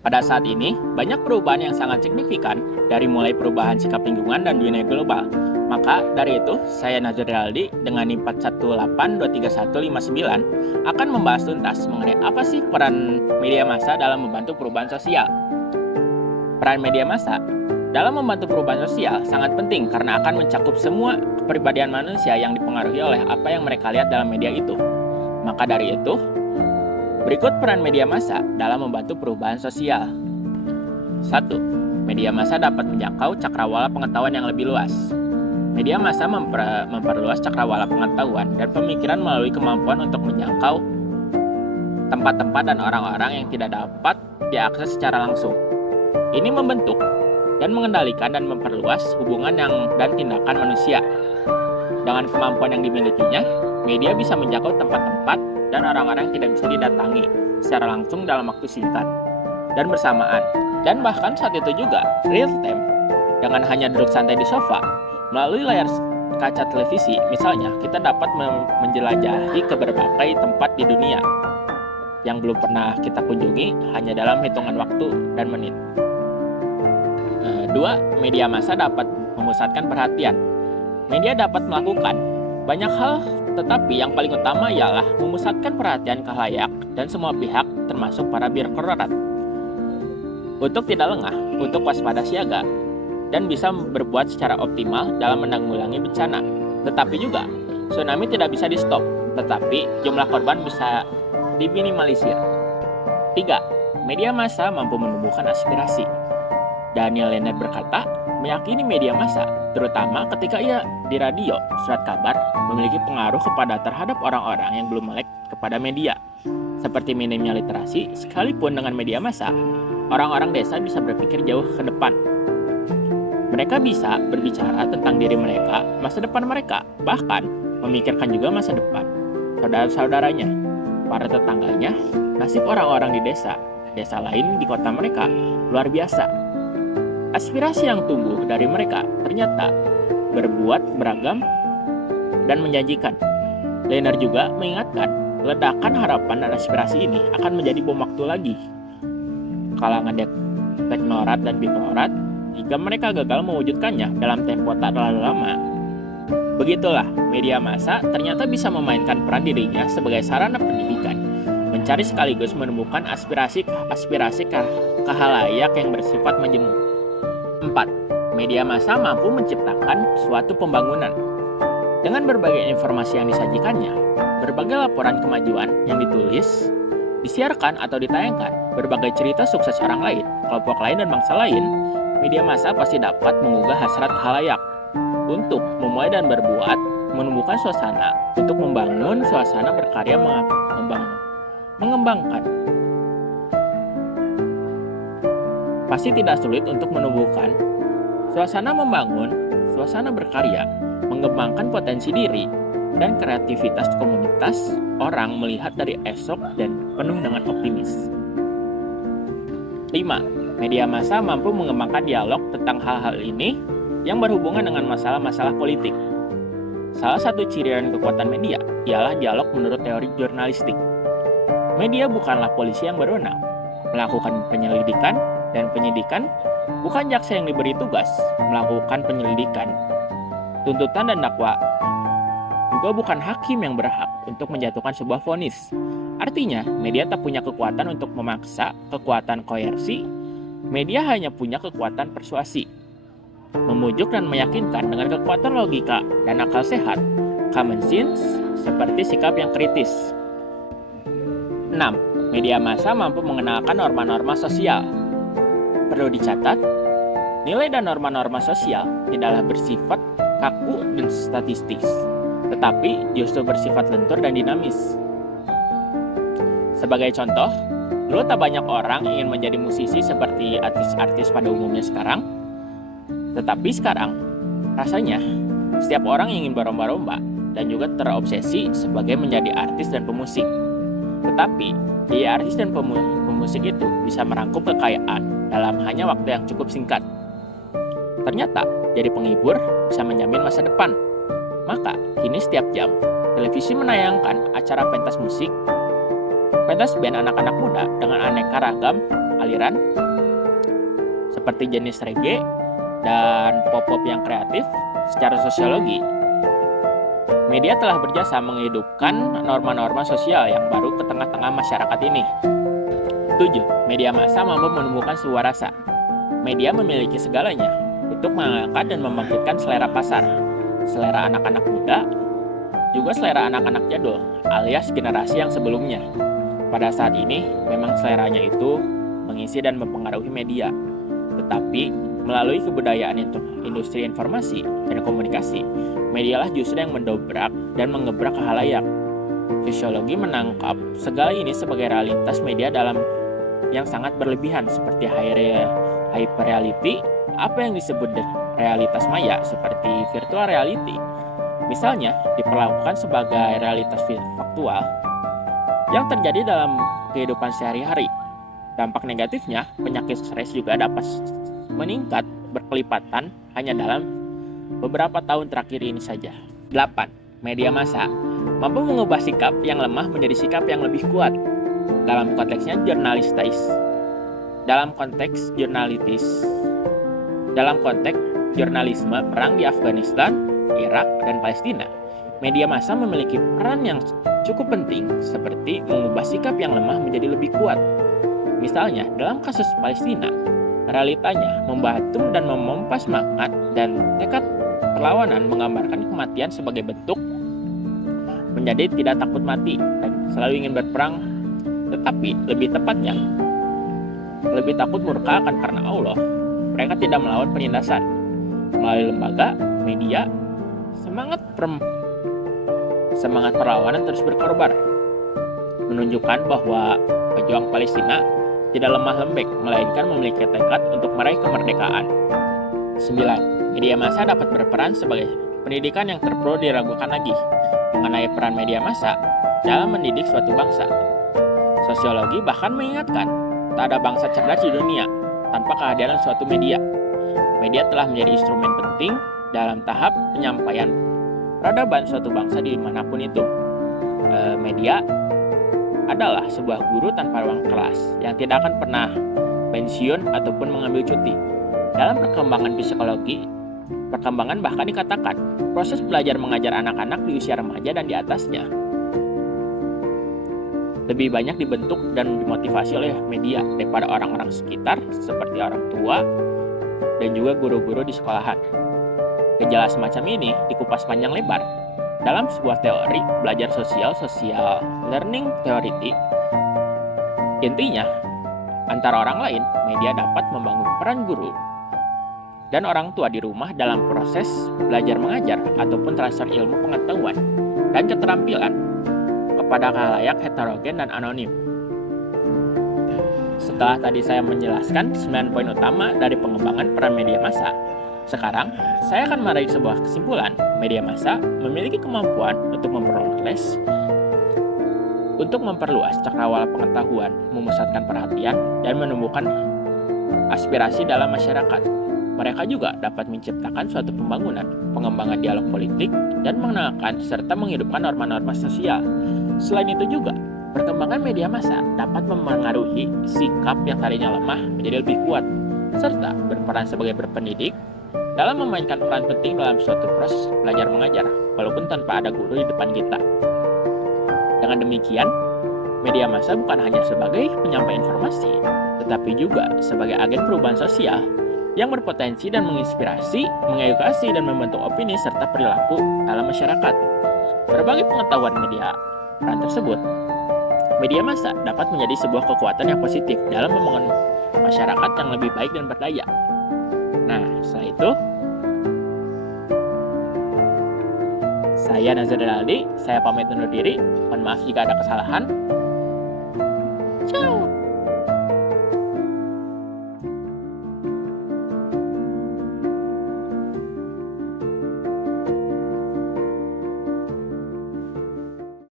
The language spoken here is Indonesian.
Pada saat ini, banyak perubahan yang sangat signifikan dari mulai perubahan sikap lingkungan dan dunia global. Maka dari itu, saya Nazir Aldi dengan NIM 418231591 akan membahas tuntas mengenai apa sih peran media massa dalam membantu perubahan sosial. Peran media massa dalam membantu perubahan sosial sangat penting karena akan mencakup semua kepribadian manusia yang dipengaruhi oleh apa yang mereka lihat dalam media itu. Maka dari itu, berikut peran media massa dalam membantu perubahan sosial. 1. Media massa dapat menjangkau cakrawala pengetahuan yang lebih luas. Media massa memperluas cakrawala pengetahuan dan pemikiran melalui kemampuan untuk menjangkau tempat-tempat dan orang-orang yang tidak dapat diakses secara langsung. Ini membentuk dan mengendalikan dan memperluas hubungan dan tindakan manusia. Dengan kemampuan yang dimilikinya, media bisa menjangkau tempat-tempat dan orang-orang yang tidak bisa didatangi secara langsung dalam waktu singkat dan bersamaan. Dan bahkan saat itu juga, real time, dengan hanya duduk santai di sofa, melalui layar kaca televisi, misalnya, kita dapat menjelajahi ke berbagai tempat di dunia yang belum pernah kita kunjungi hanya dalam hitungan waktu dan menit. 2. Media massa dapat memusatkan perhatian. Media dapat melakukan banyak hal, tetapi yang paling utama ialah memusatkan perhatian khalayak dan semua pihak, termasuk para birokrat, untuk tidak lengah, untuk waspada siaga, dan bisa berbuat secara optimal dalam menanggulangi bencana. Tetapi juga, tsunami tidak bisa di-stop, tetapi jumlah korban bisa diminimalisir. 3. Media massa mampu menumbuhkan aspirasi. Daniel Lennart berkata, meyakini media massa, terutama ketika ia di radio, surat kabar, memiliki pengaruh terhadap orang-orang yang belum melek kepada media. Seperti minimnya literasi, sekalipun dengan media massa, orang-orang desa bisa berpikir jauh ke depan. Mereka bisa berbicara tentang diri mereka, masa depan mereka, bahkan memikirkan juga masa depan saudara-saudaranya, para tetangganya, nasib orang-orang di desa lain di kota mereka, luar biasa. Aspirasi yang tumbuh dari mereka ternyata beragam dan menjanjikan. Lennart juga mengingatkan, ledakan harapan dan aspirasi ini akan menjadi bom waktu lagi kalangan teknokrat dan birokrat jika mereka gagal mewujudkannya dalam tempo tak terlalu lama. Begitulah, media massa ternyata bisa memainkan peran dirinya sebagai sarana pendidikan, mencari sekaligus menemukan aspirasi khalayak yang bersifat majemuk. 4. Media massa mampu menciptakan suatu pembangunan. Dengan berbagai informasi yang disajikannya, berbagai laporan kemajuan yang ditulis, disiarkan atau ditayangkan, berbagai cerita sukses orang lain, kelompok lain dan bangsa lain, media massa pasti dapat menggugah hasrat khalayak untuk memulai dan berbuat, menumbuhkan suasana, untuk membangun suasana berkarya mengembangkan. Pasti tidak sulit untuk menumbuhkan suasana membangun, suasana berkarya, mengembangkan potensi diri dan kreativitas komunitas orang melihat dari esok dan penuh dengan optimis. 5. Media massa mampu mengembangkan dialog tentang hal-hal ini yang berhubungan dengan masalah-masalah politik. Salah satu ciri dan kekuatan media ialah dialog menurut teori jurnalistik. Media bukanlah polisi yang berwenang melakukan penyelidikan dan penyidikan, bukan jaksa yang diberi tugas melakukan penyelidikan, tuntutan dan dakwa, juga bukan hakim yang berhak untuk menjatuhkan sebuah vonis. Artinya, media tak punya kekuatan untuk memaksa, kekuatan koersi. Media hanya punya kekuatan persuasi, memujuk dan meyakinkan dengan kekuatan logika dan akal sehat, common sense, seperti sikap yang kritis. 6. Media massa mampu mengenalkan norma-norma sosial. Perlu dicatat, nilai dan norma-norma sosial tidaklah bersifat kaku dan statistis, tetapi justru bersifat lentur dan dinamis. Sebagai contoh, dulu tak banyak orang ingin menjadi musisi seperti artis-artis pada umumnya sekarang, tetapi sekarang, rasanya, setiap orang ingin berlomba-lomba dan juga terobsesi sebagai menjadi artis dan pemusik. Tetapi, gaya artis dan pemusik itu bisa merangkum kekayaan dalam hanya waktu yang cukup singkat. Ternyata, jadi penghibur bisa menjamin masa depan. Maka, kini setiap jam, televisi menayangkan acara pentas musik, pentas band anak-anak muda dengan aneka ragam aliran seperti jenis reggae dan pop-pop yang kreatif. Secara sosiologi, media telah berjasa menghidupkan norma-norma sosial yang baru ke tengah-tengah masyarakat ini. 7. Media massa mampu menumbuhkan sebuah rasa. Media memiliki segalanya untuk mengangkat dan membangkitkan selera pasar, selera anak-anak muda, juga selera anak-anak jadul, alias generasi yang sebelumnya. Pada saat ini, memang seleranya itu mengisi dan mempengaruhi media. Tetapi, melalui kebudayaan industri informasi dan komunikasi, medialah justru yang mendobrak dan mengebrak khalayak. Sosiologi menangkap segala ini sebagai realitas media dalam yang sangat berlebihan seperti hyperreality, apa yang disebut realitas maya seperti virtual reality. Misalnya, diperlakukan sebagai realitas faktual yang terjadi dalam kehidupan sehari-hari. Dampak negatifnya, penyakit stres juga dapat meningkat berkelipatan hanya dalam beberapa tahun terakhir ini saja. 8. Media massa mampu mengubah sikap yang lemah menjadi sikap yang lebih kuat. Dalam konteksnya dalam konteks jurnalisme perang di Afghanistan, Irak, dan Palestina, media massa memiliki peran yang cukup penting seperti mengubah sikap yang lemah menjadi lebih kuat. Misalnya, dalam kasus Palestina, realitanya membantu dan memompa semangat dan tekad perlawanan menggambarkan kematian sebagai bentuk menjadi tidak takut mati dan selalu ingin berperang, tetapi lebih tepatnya lebih takut murka akan karena Allah. Mereka tidak melawan penindasan. Melalui lembaga, media, semangat perlawanan terus berkorban, menunjukkan bahwa pejuang Palestina tidak lemah lembek, melainkan memiliki tekad untuk meraih kemerdekaan. 9. Media massa dapat berperan sebagai pendidikan yang tak perlu diragukan lagi mengenai peran media massa dalam mendidik suatu bangsa. Sosiologi bahkan mengingatkan, tak ada bangsa cerdas di dunia tanpa kehadiran suatu media. Media telah menjadi instrumen penting dalam tahap penyampaian peradaban suatu bangsa dimanapun itu. Media adalah sebuah guru tanpa ruang kelas yang tidak akan pernah pensiun ataupun mengambil cuti. Dalam perkembangan bahkan dikatakan proses belajar mengajar anak-anak di usia remaja dan di atasnya lebih banyak dibentuk dan dimotivasi oleh media daripada orang-orang sekitar seperti orang tua dan juga guru-guru di sekolahan. Gejala semacam ini dikupas panjang lebar dalam sebuah teori belajar social learning theory. Intinya, antara orang lain, media dapat membangun peran guru dan orang tua di rumah dalam proses belajar mengajar ataupun transfer ilmu pengetahuan dan keterampilan kepada khalayak heterogen dan anonim. Setelah tadi saya menjelaskan 9 poin utama dari pengembangan peran media massa, sekarang saya akan meraih sebuah kesimpulan. Media massa memiliki kemampuan untuk memperluas cakrawala pengetahuan, memusatkan perhatian, dan menumbuhkan aspirasi dalam masyarakat. Mereka juga dapat menciptakan suatu pembangunan, pengembangan dialog politik, dan mengenalkan serta menghidupkan norma-norma sosial. Selain itu juga, perkembangan media massa dapat memengaruhi sikap yang tadinya lemah menjadi lebih kuat, serta berperan sebagai berpendidik dalam memainkan peran penting dalam suatu proses belajar mengajar, walaupun tanpa ada guru di depan kita. Dengan demikian, media massa bukan hanya sebagai penyampai informasi, tetapi juga sebagai agen perubahan sosial yang berpotensi dan menginspirasi, mengedukasi, dan membentuk opini serta perilaku dalam masyarakat. Berbagai pengetahuan media peran tersebut, media massa dapat menjadi sebuah kekuatan yang positif dalam membangun masyarakat yang lebih baik dan berdaya. Nah, setelah itu, saya Nazar Aldi, saya pamit undur diri. Mohon maaf jika ada kesalahan. Ciao.